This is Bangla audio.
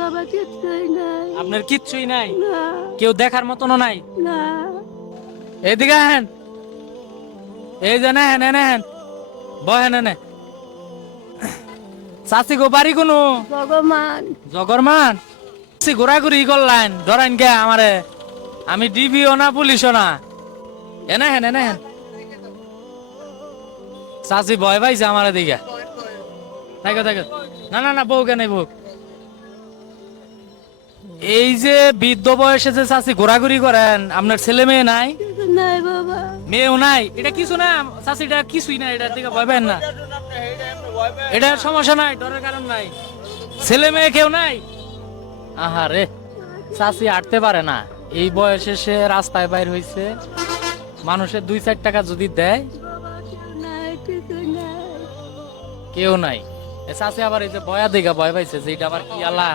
বাবা কিছুই নাই। আপনার কিচ্ছুই নাই, না কেউ দেখার মতনও নাই। না এদিকে হেন, এই যে নেন নেন, বহেন এনে। চাচি গো বাড়ি কোনো ভগবান জগরমান ঘোরাঘুরি করলেন, ধরেন কে আমারে, আমি ডিবিও না পুলিশও না। এনে হেন এনে হেন, চাচি ভয় পাইছে আমার দিকে। দেখো দেখো, না না না, বউ কেন বউ। এই যে বৃদ্ধ বয়সে যে চাচি ঘোরাঘুরি করেন, আপনার ছেলে মেয়ে নাই? কিছু নাই বাবা। মেয়েও নাই, এটা কিছু না চাচি, এটা কিছুই না, এটার দিকে ভয় পাবেন না, এটার সমস্যা নাই, ডরের কারণ নাই। ছেলে মেয়ে কেউ নাই? আহারে, চাচি হাঁটতে পারে না, এই বয়সে সে রাস্তায় বাইর হইছে। মানুষের 2-4 টাকা যদি দেয়, বাবা কেউ নাই, কিছু নাই। কেউ নাই। এ চাচি আবার এই যে বয়া দিকে ভয় পাইছে যে এটা আবার কি আলা।